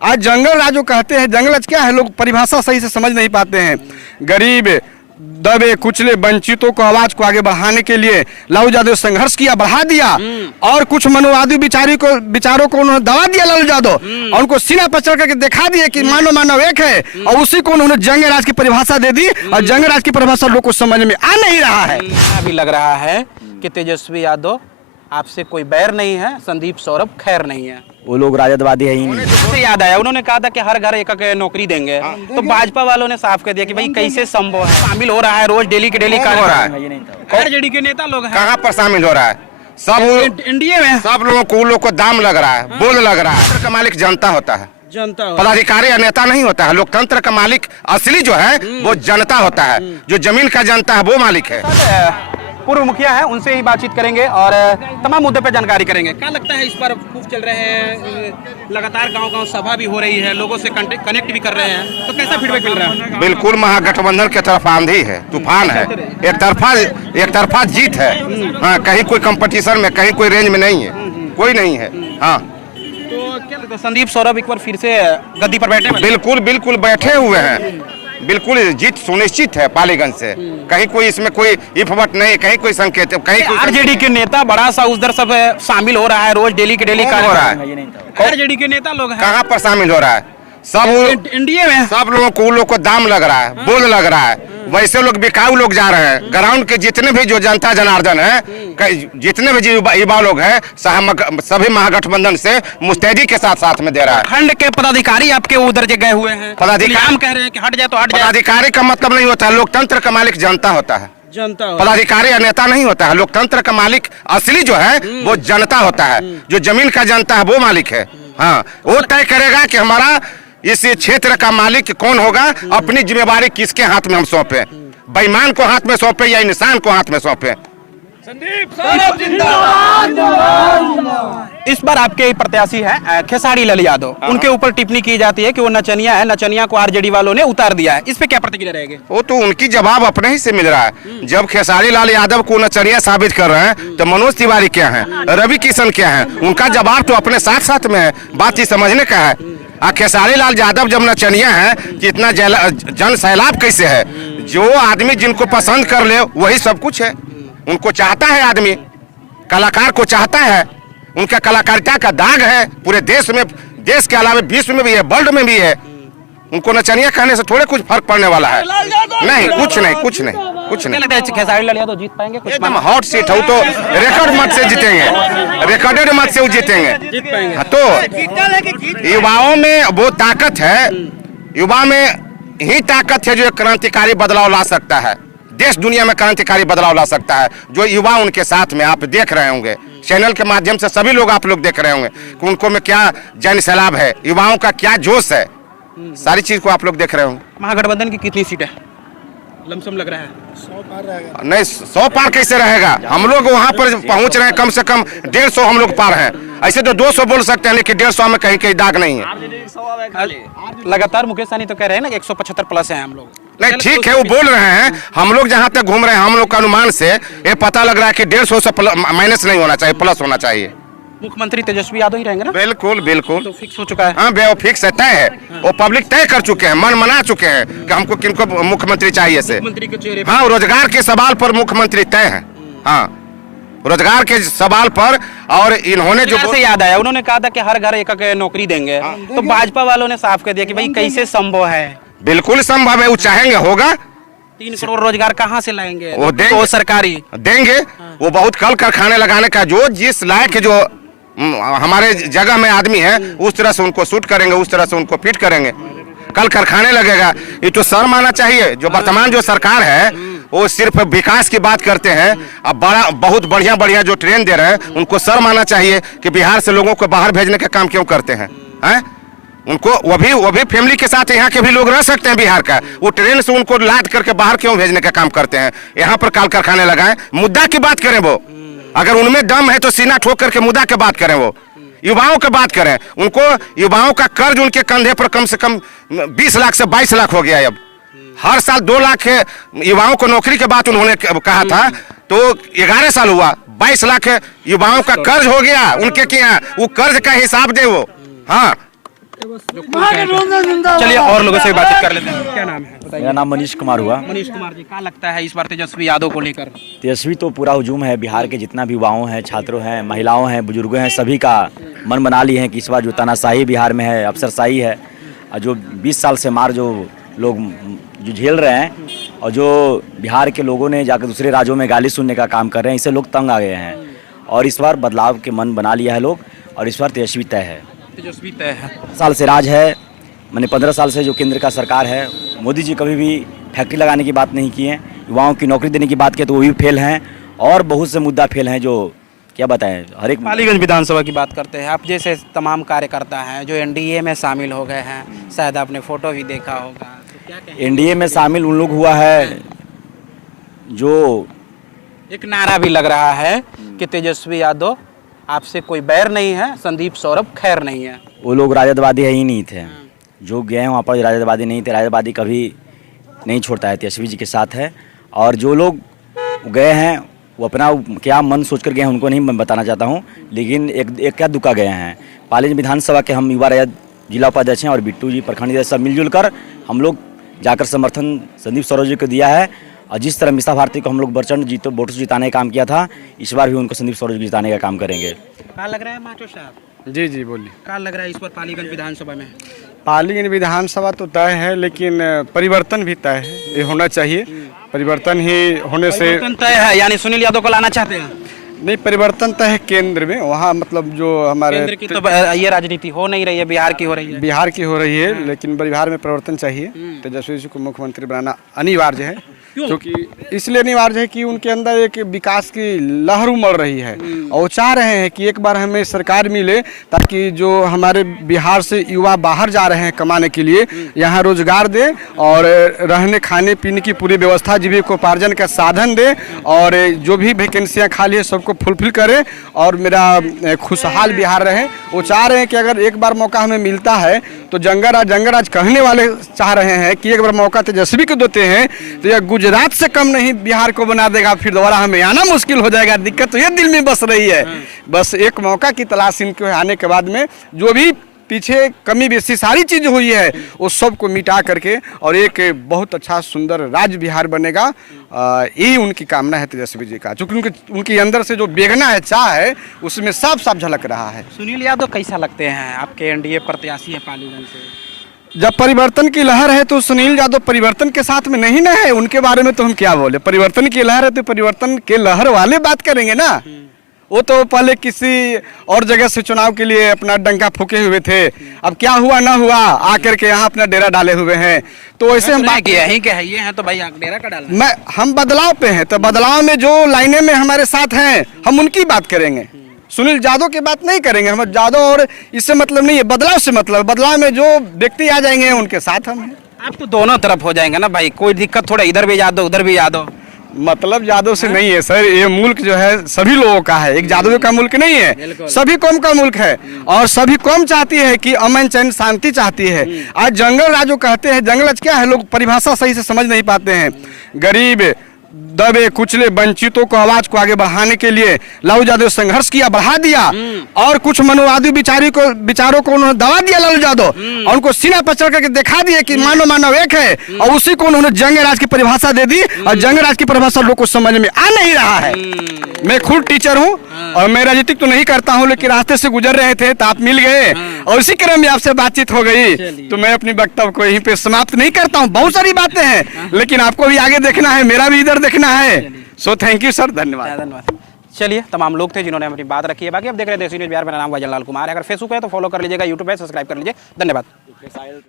आज जंगल राज जो कहते हैं, जंगल राज क्या है, लोग परिभाषा सही से समझ नहीं पाते हैं। गरीब, दबे कुचले वंचितों को आवाज को आगे बढ़ाने के लिए लालू यादव संघर्ष किया, बढ़ा दिया, और कुछ मनोवादी विचारों को उन्होंने दबा दिया लालू यादव, और उनको सीना पर चढ़ करके दिखा दिए कि मानव मानव एक है, और उसी को उन्होंने जंग राज की परिभाषा दे दी, और जंग राज की परिभाषा लोग को समझ में आ नहीं रहा है। अभी लग रहा है कि तेजस्वी यादव आपसे कोई बैर नहीं है, संदीप सौरभ खैर नहीं है। वो लोग राजदवादी है ही नहीं। मुझे याद आया, उन्होंने कहा था कि हर घर एक नौकरी देंगे, तो भाजपा वालों ने साफ कर दिया कि भाई कैसे संभव है। शामिल हो रहा है रोज डेली के डेली हो रहा है, आरजेडी के नेता लोग हैं। कहाँ पर शामिल हो रहा है? सब एनडीए में सब लोगों को, उन लोग को दाम लग रहा है, बोल लग रहा है। तंत्र का मालिक जनता होता है, जनता पदाधिकारी या नेता नहीं होता है। लोकतंत्र का मालिक असली जो है वो जनता होता है, जो जमीन का जनता है वो मालिक है। पूर्व मुखिया है, उनसे ही बातचीत करेंगे और तमाम मुद्दे पे जानकारी करेंगे। क्या लगता है इस बार खूब चल रहे हैं, लगातार गांव-गांव सभा भी हो रही है, लोगों से कनेक्ट भी कर रहे हैं, तो कैसा फीडबैक मिल रहा है? बिल्कुल महागठबंधन की तरफ आंधी है, तूफान है, एक तरफा जीत है। हाँ, कहीं कोई कंपटीशन में, कहीं कोई रेंज में नहीं है, कोई नहीं है। हाँ, तो क्या लगता है संदीप सौरभ एक बार फिर से गद्दी पर बैठे? बिल्कुल बिल्कुल बैठे हुए हैं, बिल्कुल जीत सुनिश्चित है पालीगंज से। कहीं कोई इसमें कोई इफवट नहीं, कहीं कोई संकेत, कहीं कोई आरजेडी के नेता बड़ा सा उधर सब शामिल हो रहा है, रोज डेली के डेली हो रहा है। आरजेडी के नेता लोग हैं। कहाँ पर शामिल हो रहा है? सब एनडीए में सब लोगों को, उन लोग को दाम लग रहा है, बोल लग रहा है। वैसे लोग बिकाऊ लोग जा रहे हैं। ग्राउंड के जितने भी जो जनता जनार्दन है, जितने भी युवा लोग हैं, सभी महागठबंधन से मुस्तैदी के साथ साथ में दे रहा है। खंड के पदाधिकारी आपके उधर से गए हुए हैं, पदाधिकारी कह रहे हैं कि हट जाए तो हट जाए। पदाधिकारी का मतलब नहीं होता है, लोकतंत्र का मालिक जनता होता है, जनता। पदाधिकारी या नेता नहीं होता है। लोकतंत्र का मालिक असली जो है वो जनता होता है, जो जमीन का जनता है वो मालिक है। हाँ, वो तय करेगा कि हमारा इस क्षेत्र का मालिक कौन होगा, अपनी जिम्मेवारी किसके हाथ में हम सौंपे, बेईमान को हाथ में सौंपे या इंसान को हाथ में सौंपे। इस बार आपके प्रत्याशी हैं खेसारी लाल यादव, उनके ऊपर टिप्पणी की जाती है कि वो नचनिया है, नचनिया को आरजेडी वालों ने उतार दिया है। इस पे क्या प्रतिक्रिया रहेगी? वो तो उनकी जवाब अपने ही से मिल रहा है। जब खेसारी लाल यादव को नचनिया साबित कर रहे हैं, तो मनोज तिवारी क्या है, रवि किशन क्या है, उनका जवाब तो अपने साथ साथ में है। बात ही समझने का है। खेसारी लाल यादव जब नचनिया है कि इतना जन सैलाब कैसे है? जो आदमी जिनको पसंद कर ले वही सब कुछ है। उनको चाहता है आदमी, कलाकार को चाहता है, उनका कलाकारिता का दाग है पूरे देश में, देश के अलावा विश्व में भी है, वर्ल्ड में भी है। उनको नचनिया कहने से थोड़े कुछ फर्क पड़ने वाला है। नहीं, कुछ नहीं, कुछ नहीं, कुछ नहीं। खेसारी लाल यादव जीत पाएंगे? एकदम हॉट सीट है, तो रिकॉर्ड मत से जीतेंगे, रिकॉर्डेड मत से वो जीतेंगे। तो युवाओं में वो ताकत है, युवा में ही ताकत है जो एक क्रांतिकारी बदलाव ला सकता है, देश दुनिया में क्रांतिकारी बदलाव ला सकता है। जो युवा उनके साथ में आप देख रहे होंगे, चैनल के माध्यम से सभी लोग आप लोग देख रहे होंगे कि उनको में क्या जन सैलाब है, युवाओं का क्या जोश है, सारी चीज को आप लोग देख रहे होंगे। महागठबंधन की कितनी सीट है लमसम लग रहा है? 100 पार रहेगा। नहीं, 100 पार कैसे रहेगा? हम लोग वहाँ पर पहुँच रहे हैं, कम से कम 150 हम लोग पार हैं। ऐसे तो 200 बोल सकते हैं, लेकिन 150 में कहीं कहीं दाग नहीं है। लगातार मुकेश सहनी तो कह रहे हैं ना कि 175 प्लस है हम लोग। नहीं, ठीक है, वो बोल रहे हैं। हम लोग जहाँ तक घूम रहे हैं, हम लोग का अनुमान से ये पता लग रहा है कि 150 से माइनस नहीं होना चाहिए, प्लस होना चाहिए। मुख्यमंत्री तेजस्वी यादव ही रहेंगे ना? बिल्कुल बिल्कुल, तो फिक्स हो चुका है। हाँ, वो फिक्स है, तय है। वो पब्लिक तय कर चुके हैं, मन मना चुके हैं कि हमको किनको मुख्यमंत्री चाहिए से। मुख्यमंत्री के चेहरे हाँ, रोजगार के सवाल पर मुख्यमंत्री तय है। हाँ, रोजगार के सवाल पर। और इन्होंने जो से याद आया, उन्होंने कहा था कि हर घर एक नौकरी देंगे, तो भाजपा वालों ने साफ कर दिया कि भाई कैसे संभव है। बिल्कुल संभव है, वो चाहेंगे होगा। 3 करोड़ रोजगार कहाँ से लाएंगे? वो देंगे, वो सरकारी देंगे। वो बहुत कल कारखाने लगाने का, जो जिस लायक जो हमारे जगह में आदमी है, उस तरह से उनको शूट करेंगे, उस तरह से उनको फिट करेंगे। कल कारखाने लगेगा। ये तो शर्म आना चाहिए। जो वर्तमान जो सरकार है वो सिर्फ विकास की बात करते हैं। अब बहुत बढ़िया बढ़िया जो ट्रेन दे रहे हैं, उनको शर्म आना चाहिए कि बिहार से लोगों को बाहर भेजने का काम क्यों करते हैं? उनको वो भी फैमिली के साथ यहाँ के भी लोग रह सकते हैं बिहार का, वो ट्रेन से उनको लाद करके बाहर क्यों भेजने का काम करते हैं? यहाँ पर कल कारखाने लगाएं, मुद्दा की बात करें। वो अगर उनमें दम है तो सीना ठोक करके मुद्दा की बात करें, वो युवाओं की बात करें। उनको युवाओं का कर्ज उनके कंधे पर कम से कम 20 लाख से 22 लाख हो गया। अब हर साल 2 लाख युवाओं को नौकरी के बात उन्होंने कहा था, तो 11 साल हुआ, 22 लाख युवाओं का कर्ज हो गया उनके क्या, वो कर्ज का हिसाब दे वो। हाँ, चलिए और लोगों से बातचीत कर लेते हैं। क्या नाम है बताइए? मेरा नाम मनीष कुमार हुआ। मनीष कुमार जी, क्या लगता है इस बार तेजस्वी यादव को लेकर? तेजस्वी तो पूरा हुजूम है, बिहार के जितना भी युवाओं हैं, छात्रों हैं, महिलाओं हैं, बुजुर्गों हैं, सभी का मन बना लिए हैं कि इस बार जो तानाशाही बिहार में है, अफसरशाही है, और जो 20 साल से मार जो लोग जो झेल रहे हैं और जो बिहार के लोगों ने जाकर दूसरे राज्यों में गाली सुनने का काम कर रहे हैं, इससे लोग तंग आ गए हैं और इस बार बदलाव के मन बना लिया है लोग और इस बार तेजस्वी तय है। तेजस्वी तय है। साल से राज है, मैंने 15 साल से जो केंद्र का सरकार है, मोदी जी कभी भी फैक्ट्री लगाने की बात नहीं की है, युवाओं की नौकरी देने की बात की तो वो भी फेल हैं और बहुत से मुद्दा फेल हैं। जो क्या बताएं, हर एक पालीगंज विधानसभा की बात करते हैं, आप जैसे तमाम कार्यकर्ता हैं जो एनडीए में शामिल हो गए हैं, शायद आपने फोटो भी देखा होगा, तो क्या कहें? एनडीए में शामिल उन लोग हुआ है जो एक नारा भी लग रहा है कि तेजस्वी यादव आपसे कोई बैर नहीं है, संदीप सौरभ खैर नहीं है। वो लोग राजदवादी है ही नहीं थे, जो गए हैं वहाँ पर राजदवादी नहीं थे। राजदवादी कभी नहीं छोड़ता है, तेजस्वी जी के साथ है और जो लोग गए हैं वो अपना क्या मन सोच कर गए हैं उनको नहीं मैं बताना चाहता हूँ, लेकिन एक क्या दुका गए हैं। पालीगंज विधानसभा के हम युवा राजद जिला उपाध्यक्ष हैं और बिट्टू जी प्रखंड अध्यक्ष सब मिलजुल कर हम लोग जाकर समर्थन संदीप सौरभ जी को दिया है और जिस तरह मीसा भारती को हम लोग प्रचंड वोटों से जिताने का काम किया था, इस बार भी उनको संदीप सौरभ जी जिताने का काम करेंगे। क्या लग रहा है माचो साहब? जी जी बोलिए। क्या लग रहा है इस बार पालीगंज विधानसभा में? पालीगंज विधानसभा तो तय है, लेकिन परिवर्तन भी तय है, ये होना चाहिए। परिवर्तन ही होने से परिवर्तन तय है, यानी सुनील यादव को लाना चाहते हैं? नहीं, परिवर्तन तय है केंद्र में, वहाँ मतलब जो हमारे केंद्र की तो ये राजनीति हो नहीं रही है, बिहार की हो रही है। बिहार की हो रही है, लेकिन बिहार में परिवर्तन चाहिए। तेजस्वी जी को मुख्यमंत्री बनाना अनिवार्य है, क्योंकि इसलिए अनिवार्य है कि उनके अंदर एक विकास की लहर उमड़ रही है और वो चाह रहे हैं कि एक बार हमें सरकार मिले ताकि जो हमारे बिहार से युवा बाहर जा रहे हैं कमाने के लिए, यहाँ रोजगार दे और रहने खाने पीने की पूरी व्यवस्था, जीविकोपार्जन का साधन दे और जो भी वैकेंसियाँ खाली है सबको फुलफिल करे और मेरा खुशहाल बिहार रहे। वो चाह रहे हैं कि अगर एक बार मौका हमें मिलता है तो जंगराज कहने वाले चाह रहे हैं कि एक बार मौका तेजस्वी को देते हैं तो यह गुजरात से कम नहीं बिहार को बना देगा, फिर दोबारा हमें आना मुश्किल हो जाएगा। दिक्कत तो ये दिल में बस रही है। बस एक मौका की तलाश इनके आने के बाद में जो भी पीछे कमी बेसी सारी चीज हुई है वो सबको मिटा करके और एक बहुत अच्छा सुंदर राज्य बिहार बनेगा। यही उनकी कामना है तेजस्वी जी का, क्योंकि उनके अंदर से जो बेगना है, चाह है, उसमें साफ साफ झलक रहा है। सुनील यादव कैसा लगते हैं? आपके एनडीए प्रत्याशी है पालीगंज से। जब परिवर्तन की लहर है तो सुनील यादव परिवर्तन के साथ में नहीं ना है, उनके बारे में तो हम क्या बोले। परिवर्तन की लहर है तो परिवर्तन के लहर वाले बात करेंगे ना। वो तो पहले किसी और जगह से चुनाव के लिए अपना डंका फूके हुए थे, अब क्या हुआ ना हुआ आकर के यहाँ अपना डेरा डाले हुए हैं। तो ऐसे हम बात किया ही क्या ये हैं तो भाई डेरा का डालना। हम बदलाव पे हैं, तो बदलाव में जो लाइनें में हमारे साथ हैं हम उनकी बात करेंगे, सुनील यादव की बात नहीं करेंगे। हम यादव और इससे मतलब नहीं है, बदलाव से मतलब। बदलाव में जो व्यक्ति आ जाएंगे उनके साथ हम हैं। आप तो दोनों तरफ हो जाएंगे ना भाई, कोई दिक्कत थोड़ा इधर भी यादव उधर भी यादव। मतलब यादव से नहीं है सर, ये मुल्क जो है सभी लोगों का है, एक यादव का मुल्क नहीं है, सभी कौम का मुल्क है और सभी कौम चाहती है कि अमन चैन शांति चाहती है। आज जंगल राज जो कहते हैं, जंगल राज क्या है लोग परिभाषा सही से समझ नहीं पाते हैं। गरीब दबे कुचले वंचितों को आवाज को आगे बढ़ाने के लिए लालू यादव संघर्ष किया, बढ़ा दिया और कुछ मनोवादी विचारों को उन्होंने दबा दिया लालू यादव और उनको सीना पर चढ़ करके दिखा दिया कि मानव एक है और उसी को उन्होंने जंग राज की परिभाषा दे दी और जंग राज की परिभाषा लोग को समझ में आ नहीं रहा है। मैं खुद टीचर हूँ और मैं राजनीतिक तो नहीं करता हूँ, लेकिन रास्ते से गुजर रहे थे तो आप मिल गए और इसी क्रम में आपसे बातचीत हो गई, तो मैं अपनी वक्तव्य को यहीं पे समाप्त नहीं करता हूँ। बहुत सारी बातें हैं लेकिन आपको भी आगे देखना है, मेरा भी इधर देखना है। सो थैंक यू सर, धन्यवाद। चलिए, तमाम लोग थे जिन्होंने अपनी बात रखी है। बाकी आप देख रहे हैं देसी न्यूज़ बिहार, मेरा नाम गाजन लाल कुमार है। अगर फेसबुक है तो फॉलो कर लीजिएगा, यूट्यूब है सब्सक्राइब कर लीजिए। धन्यवाद।